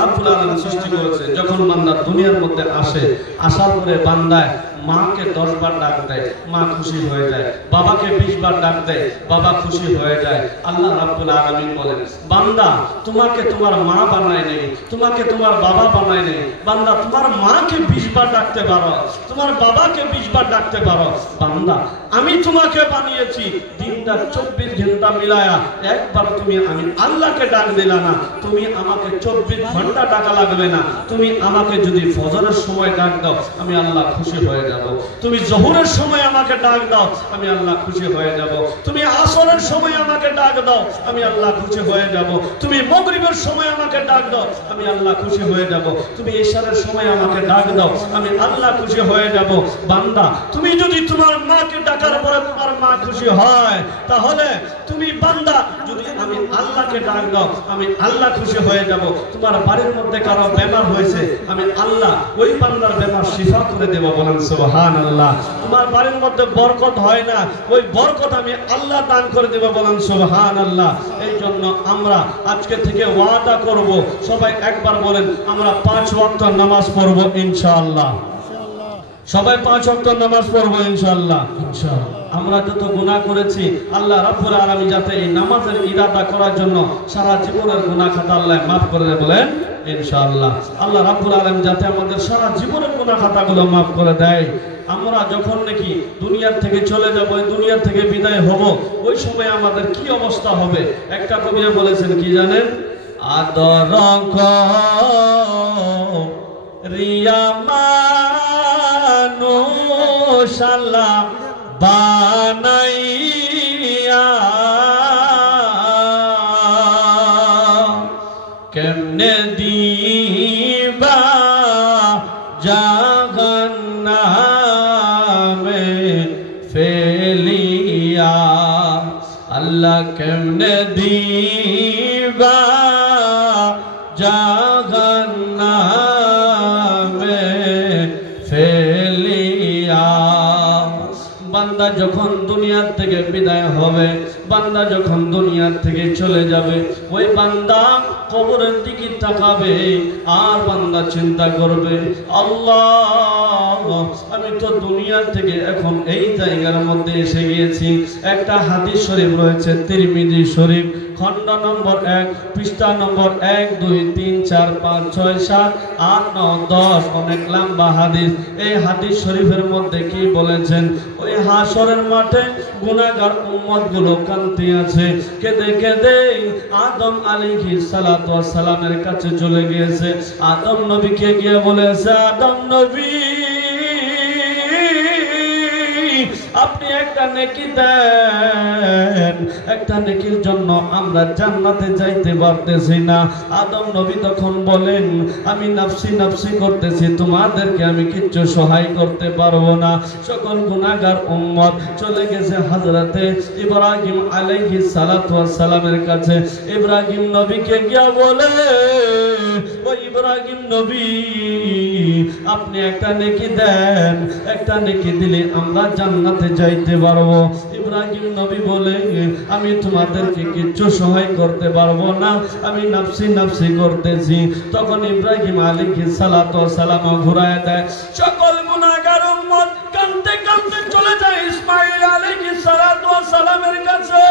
রাব্বুল আলামিন সৃষ্টি করেছে। যখন বান্দা দুনিয়ার মধ্যে আসে, আসার পরে বান্দায় মাকে 10 বার ডাক দেয়, মা খুশি হয়ে যায়। বাবাকে 20 বার ডাক দেয়, বাবা খুশি হয়ে যায়। আল্লাহ রাব্বুল আলামিন বলেন, বান্দা তোমাকে তোমার মা বানায় নেই, তোমাকে তোমার বাবা বানায় নেই। বান্দা তোমার মাকে 20 বার ডাকতে পারো, তোমার বাবাকে 20 বার ডাকতে পারো। বান্দা আমি তোমাকে বানিয়েছি, দিনটা 24 ঘন্টা মিলায়া একবার তুমি আমি আল্লাহকে ডাক দিলা না, তুমি আমাকে 24 ঘন্টা ডাকা লাগবে না। তুমি আমাকে যদি ফজরের সময় ডাক দাও, আমি আল্লাহ খুশি হয়ে যাব। তুমি জোহরের সময় আমাকে ডাক দাও, আমি আল্লাহ খুশি হয়ে যাব। তুমি আসরের সময় আমাকে ডাক দাও, আমি আল্লাহ খুশি হয়ে যাব। তুমি মাগরিবের সময় আমাকে ডাক দাও, আমি আল্লাহ খুশি হয়ে যাব। তুমি ইশারের সময় আমাকে ডাক দাও, আমি আল্লাহ খুশি হয়ে যাব। বান্দা তুমি যদি তোমার মাকে ডাকার পরে তোমার মা খুশি হয়, তাহলে তুমি বান্দা যদি আমি আল্লাহকে ডাক দাও, আমি আল্লাহ খুশি হয়ে যাব। তোমার বাড়ির মধ্যে কারো বেমার হয়েছে, আমি আল্লাহ ওই বান্দার বেমার শিফা করে দেব। বলেন সুবহানাল্লাহ। তোমার বাড়ির মধ্যে বরকত হয় না, ওই বরকত আমি আল্লাহ দান করে দেব। বলেন সুবহানাল্লাহ। এই জন্য আমরা আজকে থেকে ওয়াদা করব, সবাই একবার বলেন, আমরা 5 ওয়াক্ত নামাজ পড়ব ইনশাআল্লাহ। সবাই 5 ওয়াক্ত নামাজ পড়বো ইনশাআল্লাহ। আমরা যত গুনাহ করেছি, আল্লাহ রাব্বুল আলামিন যাতে এই নামাজের ইরাদা করার জন্য সারা জীবনের গুনাহ খাতা আল্লাহ maaf করে দেয়। বলেন ইনশাআল্লাহ। আল্লাহ রাব্বুল আলামিন যাতে আমাদের সারা জীবনের গুনাহ খাতাগুলো maaf করে দেয়। আমরা যখন নাকি দুনিয়ার থেকে চলে যাব, দুনিয়া থেকে বিদায় হব, ওই সময় আমাদের কি অবস্থা হবে? একটা কবিরা বলেছেন কি জানেন? আদর রিয়া মানুষাল্লাহ বানাইয়া কেমনে দিবা জাহান্নামে ফেলিয়া, আল্লাহ কেমনে দিবা জাহান্নামে ফেলিয়া। বান্দা যখন দুনিয়ার থেকে বিদায় হবে, বান্দা যখন দুনিয়ার থেকে চলে যাবে, ওই বান্দা কবরের দিকে তাকাবে আর বান্দা চিন্তা করবে, আল্লাহ আমি তো দুনিয়া থেকে এখন এই জায়গার মধ্যে এসে গিয়েছি। একটা হাদিস শরীফ রয়েছে, তিরমিজি শরীফ, খণ্ড নম্বর 1, পৃষ্ঠা নম্বর 1, 2, 3, 4, 5, 6, 7, 8, 9, 10, অনেক লম্বা হাদিস। এই হাদিস শরীফের মধ্যে কি বলেছেন? ওই হাসরের মাঠে গুনাহগার উম্মত গুলো কাঁদতে আছে, কেঁদে কেঁদে আদম আলাইহিস সালাতু ওয়াস সালামের কাছে চলে গিয়েছে। আদম নবীকে গিয়ে বলেছে, আদম নবী আপনি একটা নেকি দেন, একটা নেকির জন্য আমরা জান্নাতে যাইতে পারতেছি না। আদম নবী তখন বলেন, আমি নাফসি নাফসি করতেছি, তোমাদেরকে আমি কিচ্ছু সহায় করতে পারবো না। সকল গুনাহগার উম্মত চলে গেছে হযরতে ইব্রাহিম আলাইহিস সালাতু ওয়াস সালামের কাছে। ইব্রাহিম নবীকে গিয়া বলে, ও ইব্রাহিম নবী আপনি একটা নেকি দেন, একটা নেকি দিলে আমরা জান্নাতে যাইতে পারবো। ইব্রাহিম নবী বলে, আমি তোমাদেরকে কিচ্ছু সহায় করতে পারবো না, আমি নাফসি নাফসি করতেছি। তখন ইব্রাহিম আলাইহিস সালাতু ওয়াস সালাম ঘুরায় দেয়। সকল গুনাহগার উম্মত কাঁদতে কাঁদতে চলে যায় ইসমাঈল আলাইহিস সালাতু ওয়াস সালামের কাছে।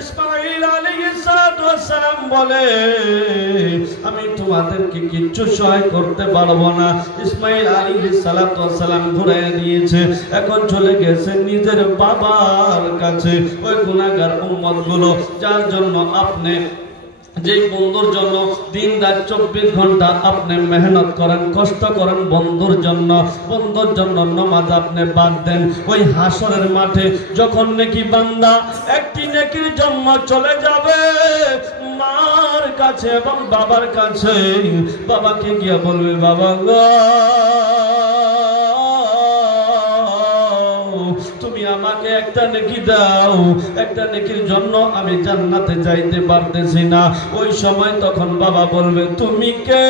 ইসমাঈল আলাইহিস সালাতু ওয়াস সালাম বলে, আমি তোমাদেরকে কিচ্ছু সহায় করতে পারবো না। ইসমাঈল আলাইহিস সালাতু ওয়াস সালাম ঘুরায় দিয়েছে, এখন চলে গেছে নিজের বাবার কাছে। ওই গুনাহগার উম্মত গুলো যার জন্য আপনি যে বন্ধুর জন্য দিন রাত 24 ঘন্টা আপনি মেহনত করেন, কষ্ট করেন, বন্ধুর জন্য নামাজ আপনি বাদ দেন, ওই হাসরের মাঠে যখন নাকি বান্দা একটি নেকির জন্য চলে যাবে মার কাছে এবং বাবার কাছে, বাবাকে গিয়ে বলবে, বাবা গো তুমি আমাকে একটা নেকি দাও, একটা নেকির জন্য আমি জান্নাতে যাইতে পারতেছি না। ওই সময় তখন বাবা বলবে, তুমি কে,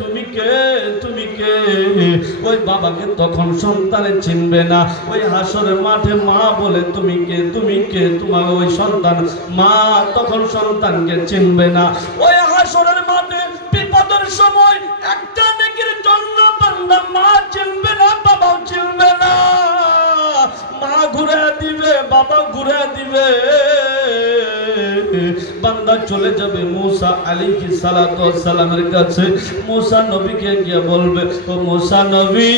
তুমি কে, তুমি কে? ওই বাবাকে তখন সন্তানে চিনবে না। ওই হাসরের মাঠে মা বলে, তুমি কে, তুমি কে? তোমার ওই সন্তান, মা তখন সন্তানকে চিনবে না। ওই হাসরের মাঠে রে বান্দা চলে যাবে মুসা আলাইহিস সালাতু ওয়াস সালামের কাছে। মুসা নবীকে গিয়ে বলবে, ও মুসা নবী,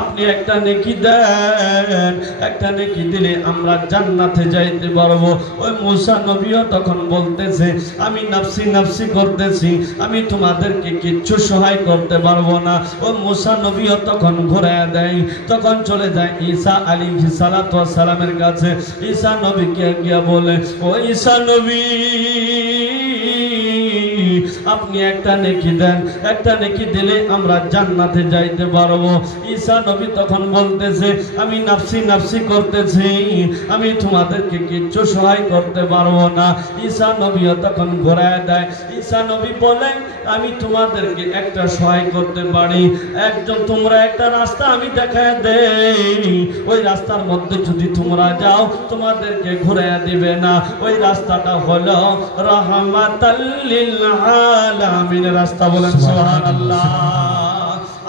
আপনি একটা নেকি দেন, একটা নেকি দিলে আমরা জান্নাতে যাইতে পারবো। ওই মুসা নবীও তখন বলতেছে, আমি নাফসি নাফসি করতেছি, আমি তোমাদেরকে কিচ্ছু সহায় করতে পারবো না। ও মুসা নবীও তখন ঘুরায় দেয়, তখন চলে যায় ঈসা আলাইহিস সালাতু ওয়াস সালামের কাছে। ঈসা নবীকে গিয়ে বলে, ও ঈসা নবী, আপনি একটা নেকি দেন, একটা নেকি দিলে আমরা জান্নাতে যাইতে পারবো। ঈসা নবী তখন বলতেছে, আমি নাফসি নাফসি করতেছি, আমি তোমাদেরকে কিচ্ছু সহায় করতে পারবো না। ঈসা নবীও তখন ঘোরায় দেয়। ঈসা নবী বলেন, আমি তোমাদেরকে একটা সহায় করতে পারি, একজন তোমরা একটা রাস্তা আমি দেখায় দেই, ওই রাস্তার মধ্যে যদি তোমরা যাও তোমাদেরকে ঘুরাইয়া দিবে না। ওই রাস্তাটা হলো রাহমাতাল লিল আলামিন রাস্তা। বলেন সুবহানাল্লাহ।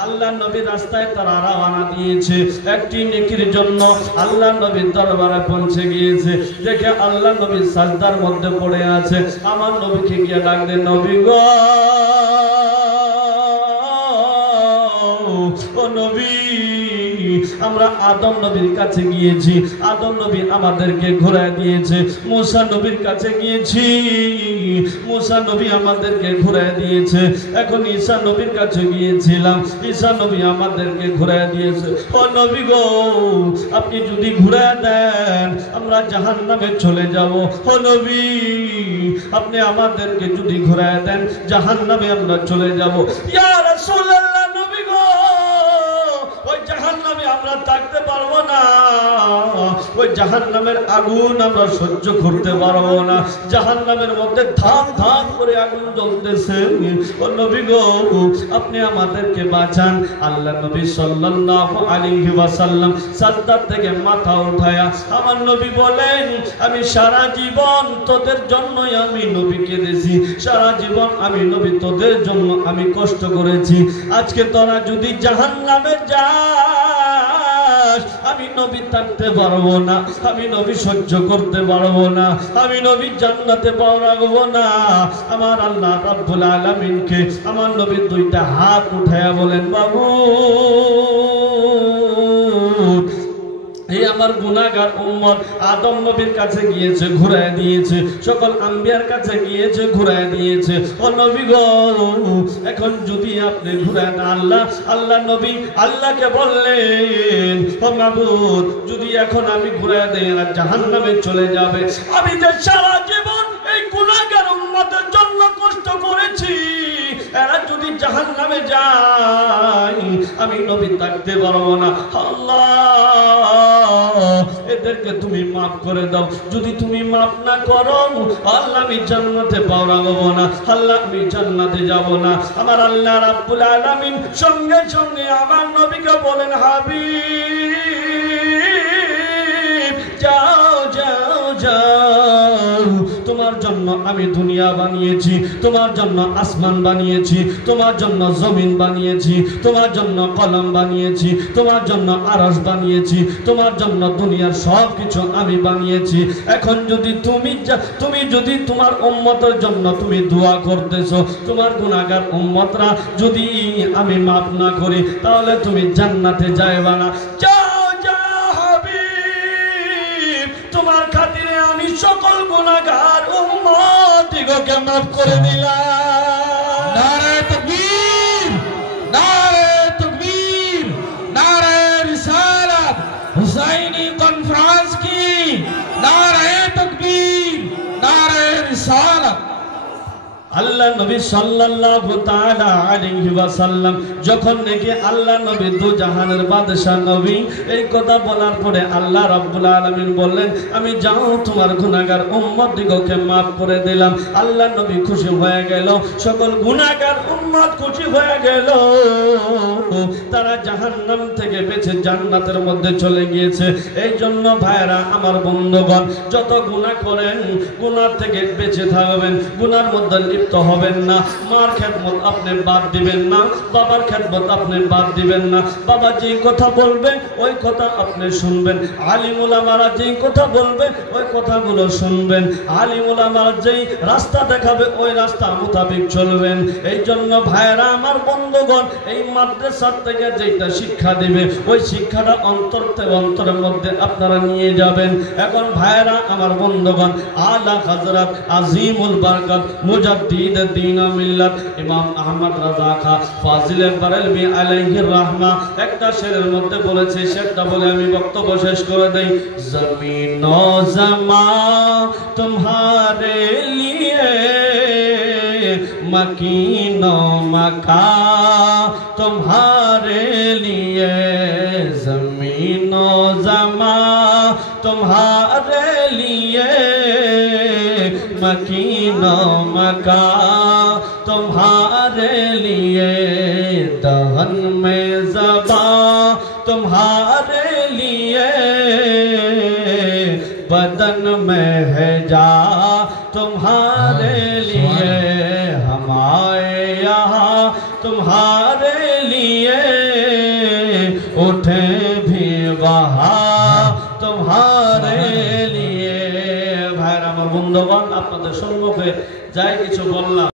আল্লাহ নবী রাস্তায় তারা রওনা দিয়েছে একটি নেকির জন্য। আল্লাহ নবীর দরবারে পৌঁছে গিয়েছে, দেখে আল্লাহ নবী সাজদার মধ্যে পড়ে আছে। আমার নবীকে গিয়ে ডাক দে, নবী গো, ও নবী, আমরা আদম নবীর কাছে গিয়েছি, আদম নবী আমাদেরকে ঘুরায় দিয়েছে। মুসা নবীর কাছে গিয়েছি, মুসা নবী আমাদেরকে ঘুরায় দিয়েছে। এখন ঈসা নবীর কাছে গিয়েছিলাম, ঈসা নবী আমাদেরকে ঘুরায় দিয়েছে। ও নবী গো, আপনি যদি ঘুরায় দেন আমরা জাহান্নামে চলে যাব। ও নবী, আপনি আমাদেরকে যদি ঘুরায় দেন জাহান্নামে আমরা চলে যাব। ইয়া রাসূলুল্লাহ, নবী গো, ওই জাহান্নামে আমরা থাকতে পারবো না, ওই জাহান্নামের আগুন আমরা সহ্য করতে পারবো না। জাহান্নামের মধ্যে ধাম ধাম করে আগুন জ্বলতেছে। ও নবী গো, আপনি আমাদেরকে বাঁচান। আল্লাহ নবী সাল্লাল্লাহু আলাইহি ওয়াসাল্লাম সাজদা থেকে মাথা উঠায়া আমার নবী বলেন, আমি সারা জীবন তোদের জন্যই আমি নবী কেঁদেছি, সারা জীবন আমি নবী তোদের জন্য আমি কষ্ট করেছি। আজকে তোরা যদি জাহান্নামে যাস, আমি নবী থাকতে পারবো না, আমি নবী সহ্য করতে পারবো না, আমি নবী জান্নাতে পাও রাখবো না। আমার আল্লাহ রাব্বুল আলামিনকে আমার নবী দুইটা হাত উঠায়া বলেন, বাবু, এই আমার গুনাহগার উম্মত আদম নবীর কাছে গিয়েছে, ঘুরায় দিয়েছে, সকল আম্বিয়ার কাছে গিয়েছে, ঘুরায় দিয়েছে। ও নবী গো, এখন যদি আপনি ঘুরায় না, আল্লাহ নবী আল্লাহকে বললেন, ও মাবুদ, যদি এখন আমি ঘুরায় দেই না জাহান্নামে চলে যাবে। আমি যে সারা জীবন এই গুনাহগার উম্মতের জন্য কষ্ট করেছি, এরা যদি জাহান্নামে যায় আমি নবী থাকতে পারবো না। আল্লাহ, এদেরকে তুমি মাফ করে দাও। যদি তুমি মাফ না করো, আল্লাহ আমি জান্নাতে পাও রাখবো না, আল্লাহ আমি জান্নাতে যাব না। আমার আল্লাহ রাব্বুল আলামিন সঙ্গে সঙ্গে আমার নবীকে বলেন, হাবিব, যাও যাও যাও, তোমার জন্য আমি দুনিয়া বানিয়েছি, তোমার জন্য আসমান বানিয়েছি, তোমার জন্য জমিন বানিয়েছি, তোমার জন্য কলম বানিয়েছি, তোমার জন্য আরশ বানিয়েছি, তোমার জন্য দুনিয়ার সব কিছু আমি বানিয়েছি। এখন যদি তুমি যদি তোমার উম্মতের জন্য তুমি দোয়া করতেছো, তোমার গুনাহগার উম্মতরা যদি আমি মাফ না করি, তাহলে তুমি জান্নাতে যাইবা না। যাও যাও হাবিব, তোমার খাতিরে আমি সকল গুনাহগার উম্মতদিগকে মাফ করে দিলাম। নারে তাকবীর, নারে তাকবীর, নারে রিসালাত, হুসাইনি কনফারেন্স কি নারে তাকবীর, নারে রিসালাত। আল্লাহ নবী সাল্লাল্লাহু তাআলা আলাইহি ওয়াসাল্লাম যখন নাকি আল্লাহ নবী দু জাহানের বাদশা নবী, এই কথা বলার পরে আল্লাহ রাব্বুল আলামিন বললেন, আমি যাও তোমার গুনাহগার উম্মতদিগকে maaf করে দিলাম। আল্লাহ নবী খুশি হয়ে গেল, সকল গুনাহগার উম্মত খুশি হয়ে গেল, তারা জাহান্নাম থেকে বেঁচে জান্নাতের মধ্যে চলে গিয়েছে। এই জন্য ভাইরা আমার বন্ধুগণ, যত গুনাহ করেন গুনাহ থেকে বেঁচে থাকবেন, গুনার মধ্যে লিপ্ত হবেন না, মার খেদমত আপনি বাদ দিবেন না, বাবার খেদমত আপনি বাদ দিবেন না। বাবা যেই কথা বলবে ওই কথা আপনি শুনবেন, আলিম উলামারা যেই কথা বলবে ওই কথাগুলো শুনবেন, আলিম উলামারা যেই রাস্তা দেখাবে ওই রাস্তা মোতাবেক চলবেন। এই জন্য ভাইরা আমার বন্ধুগণ, এই মাদ্রাসার থেকে যেটা শিক্ষা দিবে ওই শিক্ষাটা অন্তরের মধ্যে আপনারা নিয়ে যাবেন। এখন ভাইরা আমার বন্ধুগণ, আলা হযরত আজিমুল বরকত মুজাদ্দিদ দ্বীন ও মিল্লাত ইমাম আহমদ রাজা খা ফাজিল বারেলভী আলাইহির রাহমা একটা শেরের মধ্যে বলেছে, সেটা বলে আমি বক্তব্য শেষ করে দেই। জমিন ও জমা তোমারে লিয়ে, मकीन मका तुम्हारे लिए, ज़मीन ज़मा तुम्हारे लिए, मकीन मका तुम्हारे लिए, दहन में ज़बा तुम्हारे लिए, बदन में है जा तुम्हारे लिए, हमारे यहाँ तुम्हारे लिए, उठे भी वहाँ तुम्हारे लिए। ভাইরা আমার বন্ধুগণ, আপনাদের সম্মুখে যাই কিছু বললাম